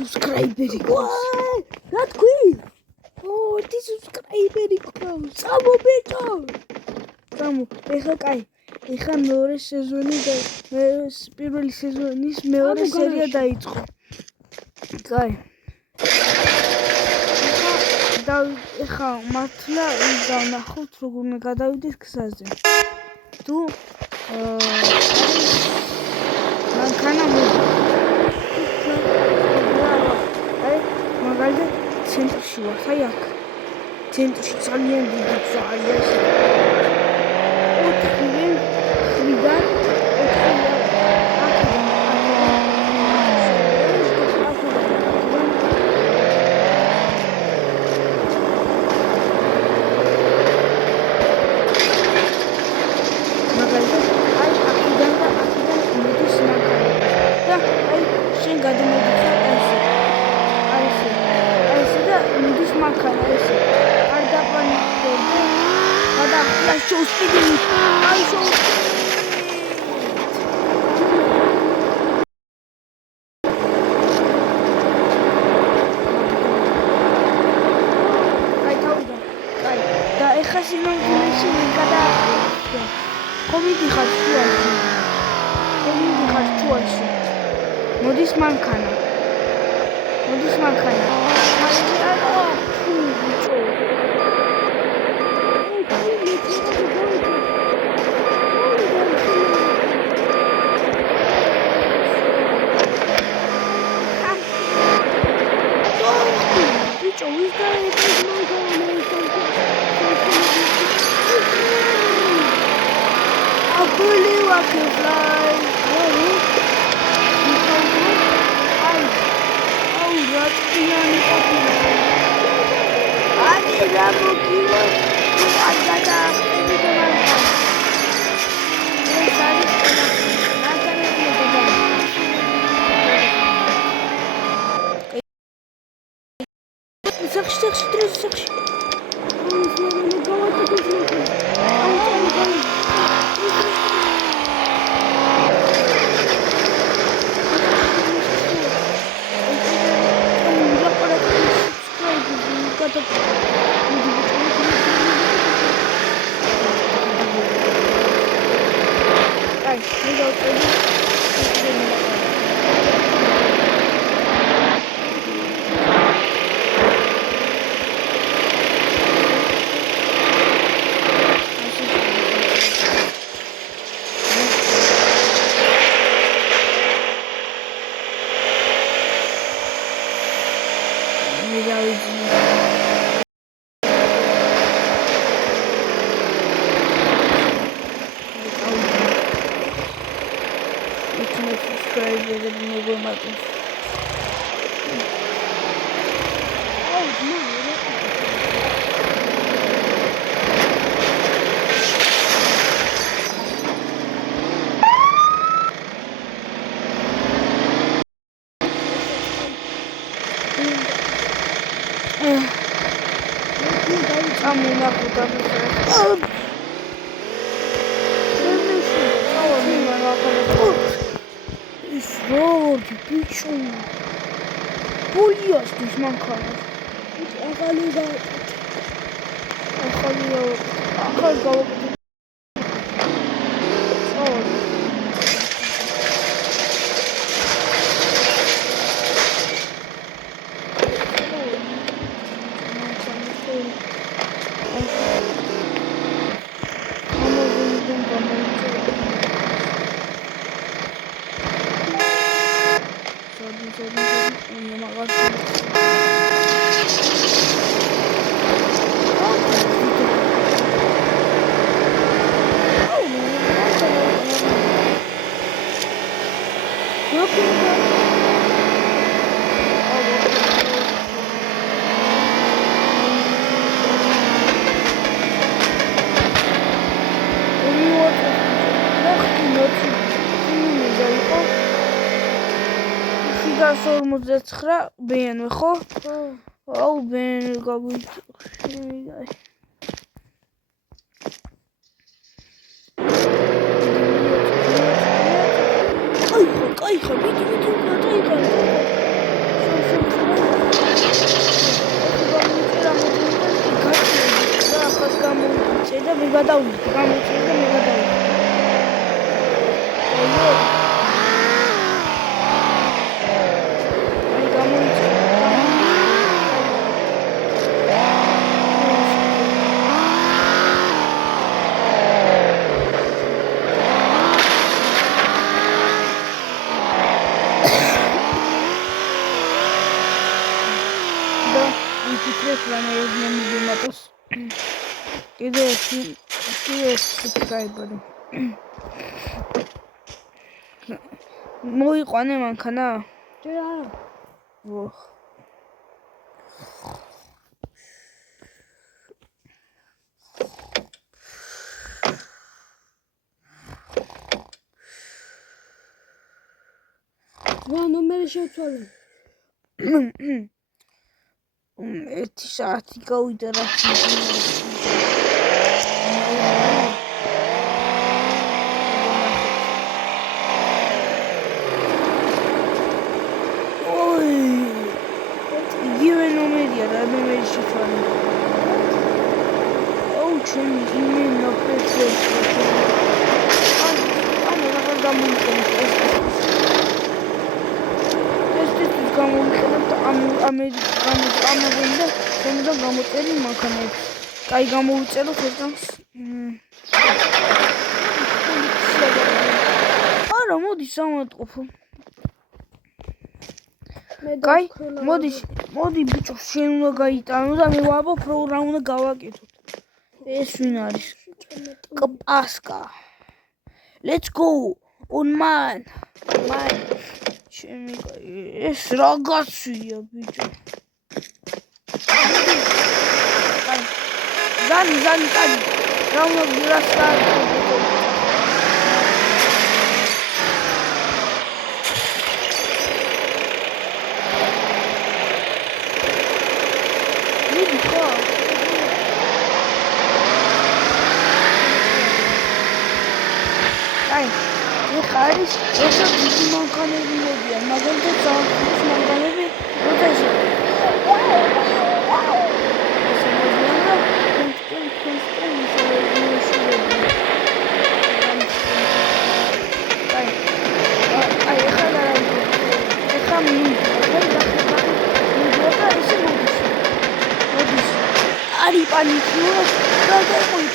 Subscriberi qავს. Რა თქვი? Ო, subscriberi qავს. Წამო ბეჭო. Წამო, ეხლა კაი. ეხლა მეორე სეზონი და პირველი სეზონის მეორე სერია დაიწყო. კაი. ეხლა მართლა დავნახოთ როგორ უნდა გადავიდეთ გზაზე. თუ მანქანა მაგალითად ცენტრში ვარ, აი აქ. ცენტრში ძალიან დიდი ძალიან ოთხივე მხრიდან მაგალითად აი აქედან და აქედან მოდის მანქანა და აი შენ გადმოდის This man can also. I don't want to go. But I show speed. I show I told them. The Echasino dimension is gonna. Comedy has two. No, this man can. I believe I can fly. Polias this man can. 259 BMW ხო? ხო. აუ BMW გაგვიწევს. კაიხა, მიდი კაიხა. და მე გადავიდე, გამოიწევდა და მე გადავიდე. აი გამოიწევდა. და ვიფიქრეთ რანაირად მივიმატოს. კიდე subscriber. მოიყვანე მანქანა? ჯერ არა. ოხ. რა ნომერი შევცვალე? 1 საათი გავიდა რა. იგივე ნომერია რა ნომერი შევცვალე. აუ ჩემი იმენა პერსონაჟი. ანუ რა გამოიყენე ეს გამოიყენებ და ამერიკანულ და შემდგომ გამოტელი მანქანებს. კაი გამოვიწეროთ ერთგანს. არა, მოდი სამატყოფო. კაი, მოდი ბიჭო, შენ უნდა გაიტანო და მე ვაბობ რა უნდა გავაკეთოთ. ეს ვინ არის? კპასკა. Let's go on man. ჩემი ეს რაღაცია ბიჭო. ზანი რა უნდა გასწავლო. მიდი ხო? აი ხარის ესე დიდი მანქანები მოდიან, მაგრამ და ძალიან მანქანები როდესაც არის პანიკიო და დაიყვი